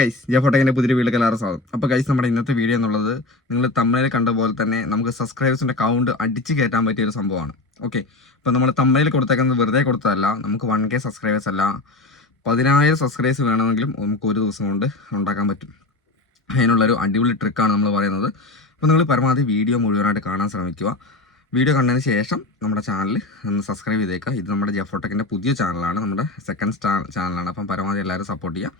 Guys ജഫോട്ടകിന്റെ പുതിയ video എല്ലാവരും സ്വാഗതം. അപ്പോൾ ഗൈസ് നമ്മുടെ ഇന്നത്തെ വീഡിയോ എന്നുള്ളത് നിങ്ങൾ തമ്മനയിൽ കണ്ട പോലെ തന്നെ നമുക്ക് സബ്സ്ക്രൈബേഴ്സിന്റെ കൗണ്ട് അടിച്ച് കയറ്റാൻ പറ്റിയ ഒരു സംഭവമാണ്. ഓക്കെ, അപ്പോൾ നമ്മൾ തമ്മനയിൽ കൊടുത്തേക്കുന്നത് വെറുതെ കൊടുത്തതല്ല, നമുക്ക് 1K സബ്സ്ക്രൈബേഴ്സ് അല്ല 10,000 സബ്സ്ക്രൈബേഴ്സ് വേണമെങ്കിലും നമുക്ക് ഒരു ദിവസം കൊണ്ട് ഉണ്ടാക്കാൻ പറ്റും. അതിനുള്ളൊരു അടിപൊളി ട്രിക്കാണ് നമ്മൾ പറയുന്നത്. അപ്പോൾ നിങ്ങൾ പരമാവധി വീഡിയോ മുഴുവനായിട്ട് കാണാൻ ശ്രമിക്കുക. വീഡിയോ കണ്ടതിന് ശേഷം നമ്മുടെ ചാനൽ ഒന്ന് സബ്സ്ക്രൈബ് ചെയ്തേക്കുക. ഇത് നമ്മുടെ ജഫോട്ടക്കിൻ്റെ പുതിയ ചാനലാണ്, നമ്മുടെ സെക്കൻഡ് ചാനലാണ്. അപ്പം പരമാവധി എല്ലാവരും സപ്പോർട്ട് ചെയ്യുക.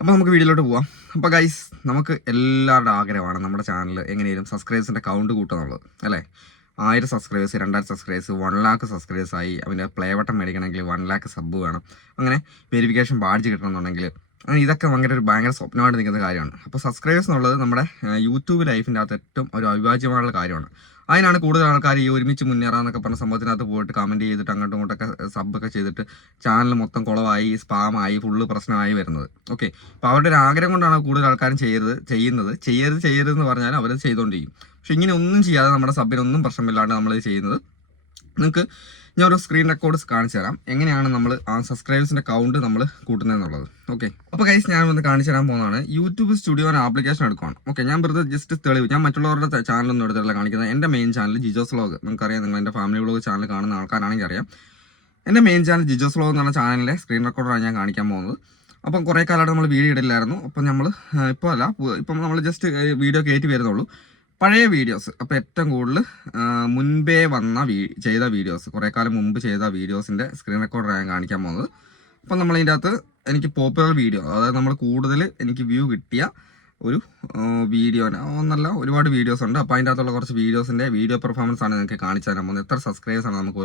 അപ്പോൾ നമുക്ക് വീഡിയോയിലോട്ട് പോവാം. അപ്പോൾ ഗൈസ്, നമുക്ക് എല്ലാവരുടെ ആഗ്രഹമാണ് നമ്മുടെ ചാനൽ എങ്ങനെയും സബ്സ്ക്രൈബേഴ്സിൻ്റെ കൗണ്ട് കൂട്ടുക എന്നുള്ളത്, അല്ലേ? 1000 സബ്സ്ക്രൈബേഴ്സ്, 2000 സബ്സ്ക്രൈബേഴ്സ്, 1 lakh സബ്സ്ക്രൈബേഴ്സ് ആയി. അവൻ്റെ പ്ലേ ബട്ടൺ മേടിക്കണമെങ്കിൽ 1 lakh സബ്ബ് വേണം. അങ്ങനെ വെരിഫിക്കേഷൻ ബാഡ്ജ് കിട്ടണമെന്നുണ്ടെങ്കിൽ ഇതൊക്കെ ഭയങ്കര സ്വപ്നമായിട്ട് നിൽക്കുന്ന കാര്യമാണ്. അപ്പോൾ സബ്സ്ക്രൈബേഴ്സ് എന്നുള്ളത് നമ്മുടെ യൂട്യൂബ് ലൈഫിൻ്റെ അകത്ത് ഏറ്റവും ഒരു അവിഭാജ്യമായുള്ള കാര്യമാണ്. അതിനാണ് കൂടുതൽ ആൾക്കാർ ഈ ഒരുമിച്ച് മുന്നേറാന്നൊക്കെ പറഞ്ഞ സംഭവത്തിനകത്ത് പോയിട്ട് കമൻറ്റ് ചെയ്തിട്ട് അങ്ങോട്ടും ഇങ്ങോട്ടൊക്കെ സബ്ബൊക്കെ ചെയ്തിട്ട് ചാനൽ മൊത്തം കുളമായി, സ്പാമായി, ഫുള്ള് പ്രശ്നമായി വരുന്നത്. ഓക്കെ, അപ്പോൾ അവരുടെ ഒരു ആഗ്രഹം കൊണ്ടാണ് കൂടുതൽ ആൾക്കാരും ചെയ്യരുതെന്ന് പറഞ്ഞാൽ അവർ ചെയ്തുകൊണ്ടിരിക്കും. പക്ഷെ ഇങ്ങനെ ഒന്നും ചെയ്യാതെ നമ്മുടെ സബ്ബിനൊന്നും പ്രശ്നമില്ലാണ്ട് നമ്മൾ ചെയ്യുന്നത്. നിങ്ങൾക്ക് ഞാൻ ഒരു സ്ക്രീൻ റെക്കോർഡ് കാണിച്ചു തരാം എങ്ങനെയാണ് നമ്മൾ ആ സബ്സ്ക്രൈബേഴ്സിൻ്റെ കൗണ്ട് നമ്മൾ കൂട്ടുന്നതെന്നുള്ളത്. ഓക്കെ, അപ്പോൾ ഗൈസ് ഞാൻ ഒന്ന് കാണിച്ചു തരാൻ പോകുന്നതാണ്. യൂട്യൂബ് സ്റ്റുഡിയോ എന്ന ആപ്ലിക്കേഷൻ എടുക്കുകയാണ്. ഓക്കെ, ഞാൻ വെറുതെ ജസ്റ്റ് തെളിവ്, ഞാൻ മറ്റുള്ളവരുടെ ചാനലൊന്നും എടുത്തിട്ടില്ല കാണിക്കുന്നത്. എൻ്റെ മെയിൻ ചാനൽ ജിജോസ് വ്ലോഗ്, നിങ്ങൾക്കറിയാം, നിങ്ങൾ എൻ്റെ ഫാമിലി വ്ലോഗ് ചാനൽ കാണുന്ന ആൾക്കാരാണെങ്കിൽ അറിയാം. എൻ്റെ മെയിൻ ചാനൽ ജിജോസ് വ്ലോഗ് എന്ന് പറഞ്ഞ ചാനലിലെ സ്ക്രീൻ റെക്കോർഡറാണ് ഞാൻ കാണിക്കാൻ പോകുന്നത്. അപ്പം കുറേ കാലമായിട്ട് നമ്മൾ വീഡിയോ ഇടില്ലായിരുന്നു. അപ്പം ഇപ്പം നമ്മൾ ജസ്റ്റ് വീഡിയോ കയറ്റി വരുന്നുള്ളൂ. പഴയ വീഡിയോസ്, അപ്പോൾ ഏറ്റവും കൂടുതൽ മുൻപേ ചെയ്ത വീഡിയോസ്, കുറേ കാലം മുമ്പ് ചെയ്ത വീഡിയോസിൻ്റെ സ്ക്രീൻ റെക്കോർഡർ ഞാൻ കാണിക്കാൻ പോകുന്നത്. അപ്പം നമ്മളതിൻ്റെ അകത്ത് എനിക്ക് പോപ്പുലർ വീഡിയോ, അതായത് നമ്മൾ കൂടുതൽ എനിക്ക് വ്യൂ കിട്ടിയ ഒരു വീഡിയോ ഒന്നല്ല, ഒരുപാട് വീഡിയോസ് ഉണ്ട്. അപ്പോൾ അതിൻ്റെ അകത്തുള്ള കുറച്ച് വീഡിയോ പെർഫോമൻസ് ആണ് നിങ്ങൾക്ക് കാണിച്ചു തരാൻ പോകുന്നത്. എത്ര സബ്സ്ക്രൈബേഴ്സ് ആണ് നമുക്ക്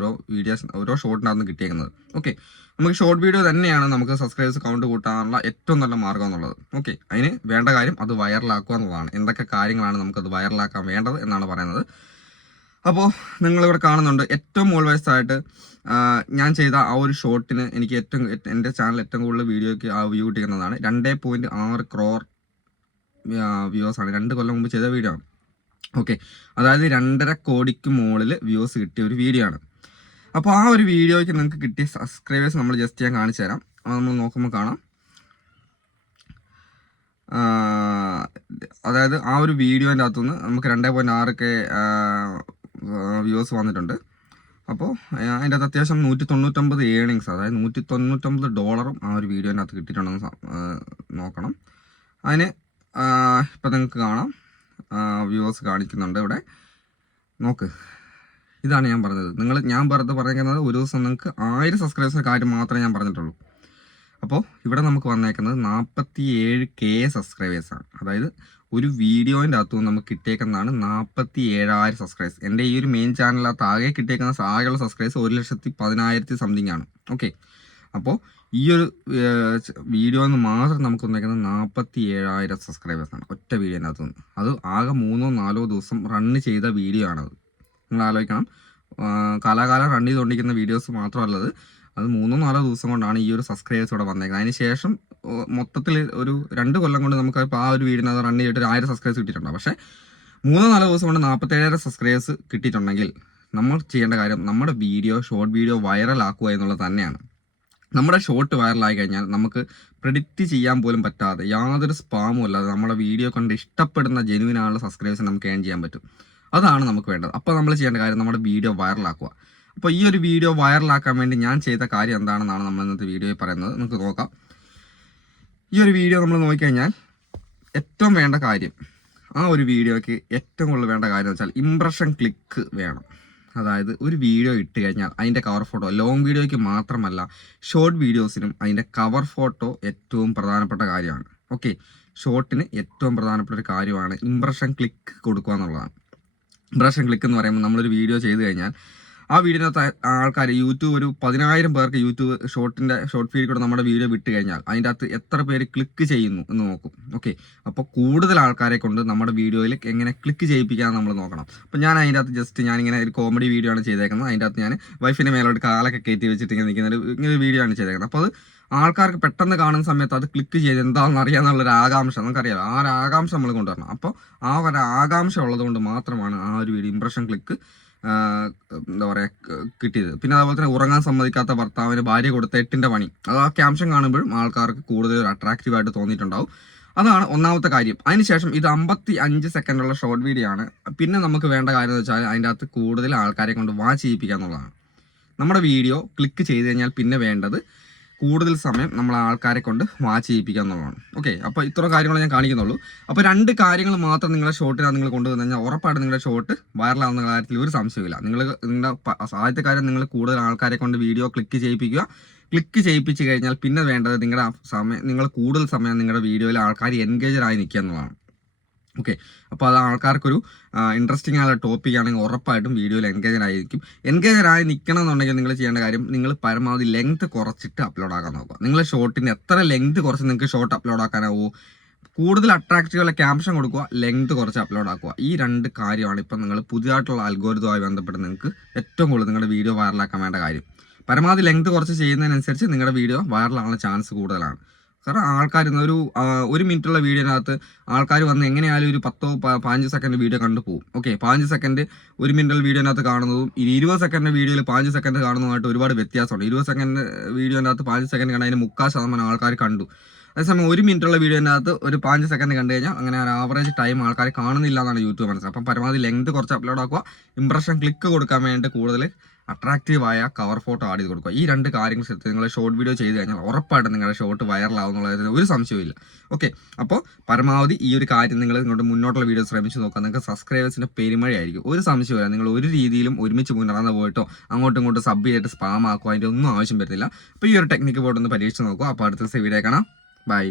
ഓരോ ഷോട്ടിനകത്ത് കിട്ടിയേക്കുന്നത്. ഓക്കെ, നമുക്ക് ഷോർട്ട് വീഡിയോ തന്നെയാണ് നമുക്ക് സബ്സ്ക്രൈബേഴ്സ് കൗണ്ട് കൂട്ടാനുള്ള ഏറ്റവും നല്ല മാർഗ്ഗം എന്നുള്ളത്. ഓക്കെ, അതിന് വേണ്ട കാര്യം അത് വൈറലാക്കുക എന്നുള്ളതാണ്. എന്തൊക്കെ കാര്യങ്ങളാണ് നമുക്കത് വൈറലാക്കാൻ വേണ്ടത് എന്നാണ് പറയുന്നത്. അപ്പോൾ നിങ്ങളിവിടെ കാണുന്നുണ്ട് ഏറ്റവും മുകൾവശത്തായിട്ട് ഞാൻ ചെയ്ത ആ ഒരു ഷോട്ടിന് എനിക്ക് എൻ്റെ ചാനൽ ഏറ്റവും കൂടുതൽ വീഡിയോയ്ക്ക് വ്യൂ കിട്ടിക്കുന്നതാണ്. 2.6 crore വ്യൂസ് ആണ്. 2 കൊല്ലം മുമ്പ് ചെയ്ത വീഡിയോ ആണ്. ഓക്കെ, അതായത് 2.5 കോടിക്ക് മുകളിൽ വ്യൂസ് കിട്ടിയ ഒരു വീഡിയോ ആണ്. അപ്പോൾ ആ ഒരു വീഡിയോയ്ക്ക് നിങ്ങൾക്ക് കിട്ടിയ സബ്സ്ക്രൈബേഴ്സ് നമ്മൾ ജസ്റ്റ് ഞാൻ കാണിച്ചു തരാം. നമ്മൾ നോക്കുമ്പോൾ കാണാം, അതായത് ആ ഒരു വീഡിയോൻ്റെ അകത്തുനിന്ന് നമുക്ക് 2.6K വ്യൂസ് വന്നിട്ടുണ്ട്. അപ്പോൾ അതിൻ്റെ അകത്ത് അത്യാവശ്യം 199 ഏണിങ്സ്, അതായത് $199 ആ ഒരു വീഡിയോൻ്റെ അകത്ത് കിട്ടിയിട്ടുണ്ടെന്ന് നോക്കണം. അതിന് ഇപ്പം നിങ്ങൾക്ക് കാണാം വ്യൂവേഴ്സ് കാണിക്കുന്നുണ്ട് ഇവിടെ. നോക്ക്, ഇതാണ് ഞാൻ പറഞ്ഞത്. ഞാൻ പറഞ്ഞിരിക്കുന്നത് ഒരു ദിവസം നിങ്ങൾക്ക് 1000 സബ്സ്ക്രൈബേഴ്സിൻ്റെ കാര്യം മാത്രമേ ഞാൻ പറഞ്ഞിട്ടുള്ളൂ. അപ്പോൾ ഇവിടെ നമുക്ക് വന്നേക്കുന്നത് 47K സബ്സ്ക്രൈബേഴ്സാണ്. അതായത് ഒരു വീഡിയോൻ്റെ അകത്തുനിന്ന് നമുക്ക് കിട്ടിയേക്കുന്നതാണ് 47,000 സബ്സ്ക്രൈബേഴ്സ്. എൻ്റെ ഈ ഒരു മെയിൻ ചാനലിനകത്ത് ആകെ കിട്ടിയേക്കുന്ന ആകെയുള്ള സബ്സ്ക്രൈബേഴ്സ് 1,10,000 സംതിങ് ആണ്. ഓക്കെ, അപ്പോൾ ഈ ഒരു വീഡിയോ എന്ന് മാത്രം നമുക്ക് വന്നേക്കുന്നത് 47,000 സബ്സ്ക്രൈബേഴ്സാണ് ഒറ്റ വീഡിയോൻ്റെ അകത്തുനിന്ന്. അത് ആകെ 3-4 ദിവസം റണ്ണ് ചെയ്ത വീഡിയോ ആണത്. നിങ്ങൾ ആലോചിക്കണം, കാലാകാലം റൺ ചെയ്തുകൊണ്ടിരിക്കുന്ന വീഡിയോസ് മാത്രമല്ലത്, അത് 3-4 ദിവസം കൊണ്ടാണ് ഈ ഒരു സബ്സ്ക്രൈബേഴ്സ് ഇവിടെ വന്നേക്കുന്നത്. അതിന് ശേഷം മൊത്തത്തിൽ ഒരു 2 കൊല്ലം കൊണ്ട് നമുക്ക് ഇപ്പോൾ ആ ഒരു വീഡിയോ റൺ ചെയ്തിട്ട് 1000 സബ്സ്ക്രൈബേഴ്സ് കിട്ടിയിട്ടുണ്ട്. പക്ഷേ 3-4 ദിവസം കൊണ്ട് 47,000 സബ്സ്ക്രൈബേഴ്സ് കിട്ടിയിട്ടുണ്ടെങ്കിൽ നമ്മൾ ചെയ്യേണ്ട കാര്യം നമ്മുടെ ഷോർട്ട് വീഡിയോ വൈറലാക്കുക എന്നുള്ളത് തന്നെയാണ്. നമ്മുടെ ഷോർട്ട് വൈറലായി കഴിഞ്ഞാൽ നമുക്ക് പ്രെഡിക്റ്റ് ചെയ്യാൻ പോലും പറ്റാതെ, യാതൊരു സ്പാമും അല്ലാതെ നമ്മുടെ വീഡിയോ കണ്ട് ഇഷ്ടപ്പെടുന്ന ജെനുവിനായുള്ള സബ്സ്ക്രൈബേഴ്സ് നമുക്ക് ഏൺ ചെയ്യാൻ പറ്റും. അതാണ് നമുക്ക് വേണ്ടത്. അപ്പോൾ നമ്മൾ ചെയ്യേണ്ട കാര്യം നമ്മുടെ വീഡിയോ വൈറലാക്കുക. അപ്പോൾ ഈ ഒരു വീഡിയോ വൈറലാക്കാൻ വേണ്ടി ഞാൻ ചെയ്ത കാര്യം എന്താണെന്നാണ് നമ്മൾ ഇന്നത്തെ വീഡിയോയിൽ പറയുന്നത്. നമുക്ക് നോക്കാം. ഈ ഒരു വീഡിയോ നമ്മൾ നോക്കിക്കഴിഞ്ഞാൽ ഏറ്റവും വേണ്ട കാര്യം, ആ ഒരു വീഡിയോയ്ക്ക് ഏറ്റവും കൂടുതൽ വേണ്ട കാര്യം എന്ന് വെച്ചാൽ ഇംപ്രഷൻ ക്ലിക്ക് വേണം. അതായത് ഒരു വീഡിയോ ഇട്ട് കഴിഞ്ഞാൽ അതിൻ്റെ കവർ ഫോട്ടോ, ലോങ് വീഡിയോയ്ക്ക് മാത്രമല്ല ഷോർട്ട് വീഡിയോസിനും അതിൻ്റെ കവർ ഫോട്ടോ ഏറ്റവും പ്രധാനപ്പെട്ട കാര്യമാണ്. ഓക്കെ, ഷോർട്ടിന് ഏറ്റവും പ്രധാനപ്പെട്ട ഒരു കാര്യമാണ് ഇംപ്രഷൻ ക്ലിക്ക് കൊടുക്കുക എന്നുള്ളതാണ്. ഇംപ്രഷൻ ക്ലിക്ക് എന്ന് പറയുമ്പോൾ നമ്മളൊരു വീഡിയോ ചെയ്ത് കഴിഞ്ഞാൽ ആ വീഡിയോനകത്ത് ആൾക്കാർ ഒരു 10,000 പേർക്ക് ഷോർട്ട് ഫീഡ് കൂടെ നമ്മുടെ വീഡിയോ വിട്ട് കഴിഞ്ഞാൽ അതിൻ്റെ അകത്ത് എത്ര പേര് ക്ലിക്ക് ചെയ്യുന്നു എന്ന് നോക്കും. ഓക്കെ, അപ്പോൾ കൂടുതൽ ആൾക്കാരെ കൊണ്ട് നമ്മുടെ വീഡിയോയിൽ എങ്ങനെ ക്ലിക്ക് ചെയ്യിപ്പിക്കാമെന്ന് നമ്മൾ നോക്കണം. അപ്പോൾ ഞാൻ അതിൻ്റെ അകത്ത് ജസ്റ്റ് ഞാനിങ്ങനെ ഒരു കോമഡി വീഡിയോ ആണ് ചെയ്തേക്കുന്നത്. അതിൻ്റെ അകത്ത് ഞാൻ വൈഫിൻ്റെ മേലോട്ട് കാലൊക്കെ കയറ്റി വെച്ചിട്ട് ഇങ്ങനെ നിൽക്കുന്ന ഒരു വീഡിയോ ആണ് ചെയ്തേക്കുന്നത്. അപ്പോൾ അത് ആൾക്കാർക്ക് പെട്ടെന്ന് കാണുന്ന സമയത്ത് അത് ക്ലിക്ക് ചെയ്ത് എന്താണെന്ന് അറിയാമെന്നുള്ളൊരു ആകാംക്ഷ നമുക്കറിയാം. ആ ഒരു ആകാംക്ഷ നമ്മൾ കൊണ്ടുവരണം. അപ്പോൾ ആ ഒരു ആകാംക്ഷ ഉള്ളത് കൊണ്ട് മാത്രമാണ് ആ ഒരു വീഡിയോ ഇംപ്രഷൻ ക്ലിക്ക് എന്താ പറയുക കിട്ടിയത്. പിന്നെ അതുപോലെ തന്നെ ഉറങ്ങാൻ സമ്മതിക്കാത്ത ഭർത്താവിന് ഭാര്യ കൊടുത്ത 8ന്റെ പണി. അത് ആ ക്യാപ്ഷൻ കാണുമ്പോഴും ആൾക്കാർക്ക് കൂടുതൽ അട്രാക്റ്റീവായിട്ട് തോന്നിയിട്ടുണ്ടാവും. അതാണ് ഒന്നാമത്തെ കാര്യം. അതിനുശേഷം ഇത് 55 സെക്കൻഡുള്ള ഷോർട്ട് വീഡിയോ ആണ്. പിന്നെ നമുക്ക് വേണ്ട കാര്യം എന്ന് വെച്ചാൽ അതിൻ്റെ അകത്ത് കൂടുതൽ ആൾക്കാരെ കൊണ്ട് വാച്ച് ചെയ്യിപ്പിക്കുക എന്നുള്ളതാണ്. നമ്മുടെ വീഡിയോ ക്ലിക്ക് ചെയ്ത് കഴിഞ്ഞാൽ പിന്നെ വേണ്ടത് കൂടുതൽ സമയം നമ്മൾ ആൾക്കാരെ കൊണ്ട് വാച്ച് ചെയ്യിപ്പിക്കുക എന്നുള്ളതാണ്. ഓക്കെ, അപ്പോൾ ഇത്ര കാര്യങ്ങൾ ഞാൻ കാണിക്കുന്നുള്ളൂ. അപ്പോൾ 2 കാര്യങ്ങൾ മാത്രം നിങ്ങളുടെ ഷോട്ടിനകത്ത് നിങ്ങൾ കൊണ്ടുവന്നു കഴിഞ്ഞാൽ ഉറപ്പായിട്ട് നിങ്ങളുടെ ഷോട്ട് വൈറലാവുന്ന കാര്യത്തിൽ ഒരു സംശയമില്ല. നിങ്ങളുടെ ആദ്യത്തെ കാര്യം നിങ്ങൾ കൂടുതൽ ആൾക്കാരെ കൊണ്ട് വീഡിയോ ക്ലിക്ക് ചെയ്യിപ്പിക്കുക. ക്ലിക്ക് ചെയ്യിപ്പിച്ച് കഴിഞ്ഞാൽ പിന്നെ വേണ്ടത് നിങ്ങളുടെ സമയം, നിങ്ങൾ കൂടുതൽ സമയം നിങ്ങളുടെ വീഡിയോയിൽ ആൾക്കാർ എൻഗേജഡ് ആയി നിൽക്കുക എന്നുള്ളതാണ്. ഓക്കെ, അപ്പോൾ അത് ആൾക്കാർക്കൊരു ഇൻട്രസ്റ്റിംഗ് ആയ ടോപ്പിക് ആണെങ്കിൽ ഉറപ്പായിട്ടും വീഡിയോയിൽ എൻഗേജഡ് ആയിരിക്കും. എൻഗേജഡ് ആയി നിൽക്കണം എന്നുണ്ടെങ്കിൽ നിങ്ങൾ ചെയ്യേണ്ട കാര്യം, നിങ്ങൾ പരമാവധി ലെങ്ത് കുറച്ചിട്ട് അപ്ലോഡ് ആക്കാൻ നോക്കുക. നിങ്ങളുടെ ഷോട്ടിന് എത്ര ലെങ്ത് കുറച്ച് നിങ്ങൾക്ക് ഷോട്ട് അപ്ലോഡ് ആക്കാനാവോ, കൂടുതൽ അട്രാക്റ്റീവുള്ള ക്യാപ്ഷൻ കൊടുക്കുക, ലെങ്ത് കുറച്ച് അപ്ലോഡ് ആക്കുക. ഈ 2 കാര്യമാണ് ഇപ്പം നിങ്ങൾ പുതിയതായിട്ടുള്ള അൽഗോരിതവുമായി ബന്ധപ്പെട്ട് നിങ്ങൾക്ക് ഏറ്റവും കൂടുതൽ നിങ്ങളുടെ വീഡിയോ വൈറലാക്കാൻ വേണ്ട കാര്യം. പരമാവധി ലെങ്ത് കുറച്ച് ചെയ്യുന്നതിനനുസരിച്ച് നിങ്ങളുടെ വീഡിയോ വൈറലാകാനുള്ള ചാൻസ് കൂടുതലാണ്. കാരണം ആൾക്കാർ ഒരു മിനിറ്റുള്ള വീഡിയോനകത്ത് ആൾക്കാർ വന്ന് എങ്ങനെയായാലും ഒരു 10-15 സെക്കൻഡ് വീഡിയോ കണ്ടു പോകും. ഓക്കെ, 15 സെക്കൻഡ് ഒരു മിനിറ്റുള്ള വീഡിയോനകത്ത് കാണുന്നതും 20 സെക്കൻഡ് വീഡിയോയിൽ 15 സെക്കൻഡ് കാണുന്നതുമായിട്ട് ഒരുപാട് വ്യത്യാസമുണ്ട്. 20 സെക്കൻഡ് വീഡിയോനകത്ത് 15 സെക്കൻഡ് കണ്ടതിന് 3/4% ആൾക്കാർ കണ്ടു. അതേസമയം ഒരു മിനിറ്റുള്ള വീഡിയോനകത്ത് ഒരു 15 സെക്കൻഡ് കണ്ടു കഴിഞ്ഞാൽ അങ്ങനെ ഒരു ആവറേജ് ടൈം ആൾക്കാർ കാണുന്നില്ല എന്നാണ് യൂട്യൂബ് മനസ്സിലാക്കുക. അപ്പം പരമാവധി ലെങ്ത് കുറച്ച് അപ്ലോഡ് ആക്കുക. ഇംപ്രഷൻ ക്ലിക്ക് കൊടുക്കാൻ വേണ്ടി കൂടുതൽ അട്രാക്റ്റീവായ കവർ ഫോട്ടോ ആഡ് ചെയ്ത് കൊടുക്കുക. ഈ 2 കാര്യങ്ങൾ ശ്രദ്ധിച്ച് നിങ്ങൾ ഷോർട്ട് വീഡിയോ ചെയ്ത് കഴിഞ്ഞാൽ ഉറപ്പായിട്ടും നിങ്ങളുടെ ഷോട്ട് വൈറലാവുന്നുള്ളതിന് ഒരു സംശയമില്ല. ഓക്കെ, അപ്പോൾ പരമാവധി ഈ ഒരു കാര്യം നിങ്ങൾ ഇങ്ങോട്ട് മുന്നോട്ടുള്ള വീഡിയോ ശ്രമിച്ച് നോക്കുക. നിങ്ങൾക്ക് സബ്സ്ക്രൈബേഴ്സിൻ്റെ പെരുമഴയായിരിക്കും. ഒരു സംശയമില്ല, നിങ്ങൾ ഒരു രീതിയിലും ഒരുമിച്ച് മുന്നേറാതെ പോയിട്ടോ അങ്ങോട്ടും ഇങ്ങോട്ടും സബ് ചെയ്തിട്ട് സ്പാം ആക്കുക, അതിൻ്റെ ഒന്നും ആവശ്യം വരുന്നില്ല. അപ്പോൾ ഈ ഒരു ടെക്നിക്ക് പോയിട്ടൊന്ന് പരീക്ഷിച്ച് നോക്കുക. അപ്പോൾ അടുത്ത ദിവസം വീഡിയോ കാണാം. ബൈ.